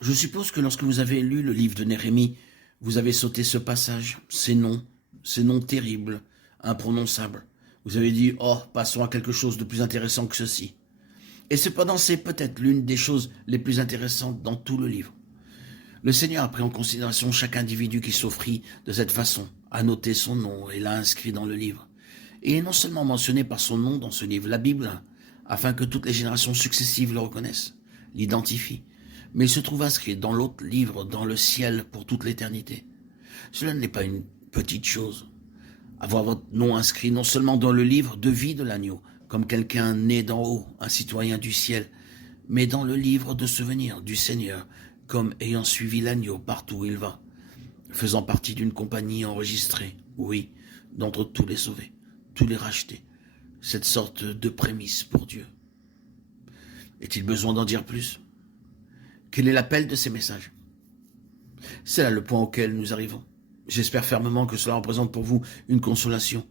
Je suppose que lorsque vous avez lu le livre de Néhémie, vous avez sauté ce passage, ces noms terribles, imprononçables. Vous avez dit, oh, passons à quelque chose de plus intéressant que ceci. Et cependant, c'est peut-être l'une des choses les plus intéressantes dans tout le livre. Le Seigneur a pris en considération chaque individu qui s'offrit de cette façon, a noté son nom et l'a inscrit dans le livre. Et il est non seulement mentionné par son nom dans ce livre, la Bible, afin que toutes les générations successives le reconnaissent, l'identifient, mais il se trouve inscrit dans l'autre livre, dans le ciel pour toute l'éternité. Cela n'est pas une petite chose. Avoir votre nom inscrit non seulement dans le livre de vie de l'agneau, comme quelqu'un né d'en haut, un citoyen du ciel, mais dans le livre de souvenirs du Seigneur, comme ayant suivi l'agneau partout où il va, faisant partie d'une compagnie enregistrée, oui, d'entre tous les sauvés, tous les rachetés, cette sorte de prémisse pour Dieu. Est-il besoin d'en dire plus? Quel est l'appel de ces messages? C'est là le point auquel nous arrivons. J'espère fermement que cela représente pour vous une consolation.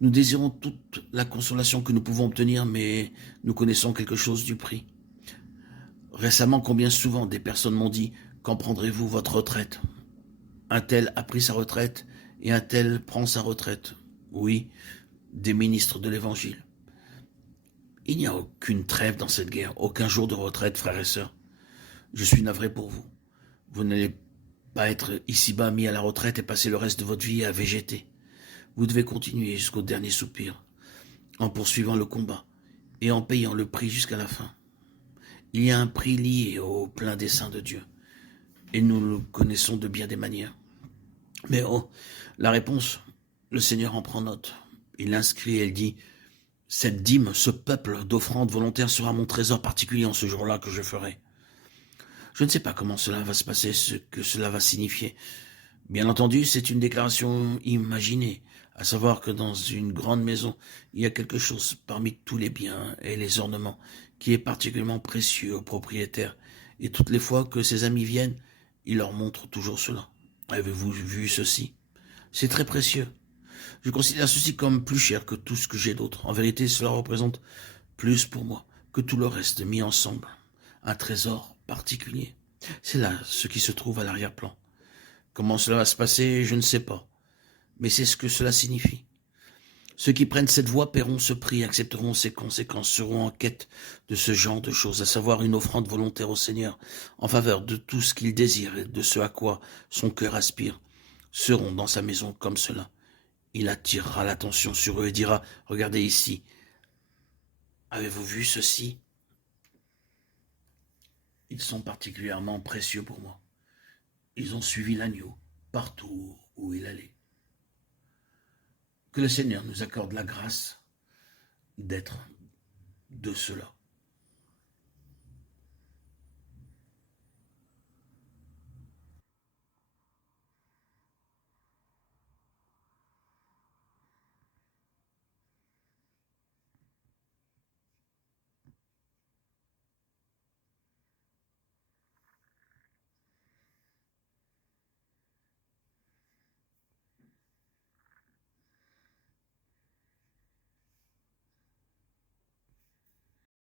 Nous désirons toute la consolation que nous pouvons obtenir, mais nous connaissons quelque chose du prix. Récemment, combien souvent des personnes m'ont dit « Quand prendrez-vous votre retraite ?» Un tel a pris sa retraite et un tel prend sa retraite. Oui, des ministres de l'Évangile. Il n'y a aucune trêve dans cette guerre, aucun jour de retraite, frères et sœurs. Je suis navré pour vous. Vous n'allez pas être ici-bas mis à la retraite et passer le reste de votre vie à végéter. Vous devez continuer jusqu'au dernier soupir, en poursuivant le combat et en payant le prix jusqu'à la fin. Il y a un prix lié au plein dessein de Dieu, et nous le connaissons de bien des manières. Mais oh, la réponse, le Seigneur en prend note. Il l'inscrit et il dit, cette dîme, ce peuple d'offrandes volontaires sera mon trésor particulier en ce jour-là que je ferai. Je ne sais pas comment cela va se passer, ce que cela va signifier. Bien entendu, c'est une déclaration imaginée, à savoir que dans une grande maison, il y a quelque chose parmi tous les biens et les ornements qui est particulièrement précieux aux propriétaires. Et toutes les fois que ses amis viennent, il leur montre toujours cela. Avez-vous vu ceci? C'est très précieux. Je considère ceci comme plus cher que tout ce que j'ai d'autre. En vérité, cela représente plus pour moi que tout le reste mis ensemble. Un trésor particulier. C'est là ce qui se trouve à l'arrière-plan. Comment cela va se passer, je ne sais pas. Mais c'est ce que cela signifie. Ceux qui prennent cette voie paieront ce prix, accepteront ses conséquences, seront en quête de ce genre de choses, à savoir une offrande volontaire au Seigneur, en faveur de tout ce qu'il désire et de ce à quoi son cœur aspire, seront dans sa maison comme cela. Il attirera l'attention sur eux et dira, regardez ici, avez-vous vu ceci? Ils sont particulièrement précieux pour moi. Ils ont suivi l'agneau partout où il allait. Que le Seigneur nous accorde la grâce d'être de cela.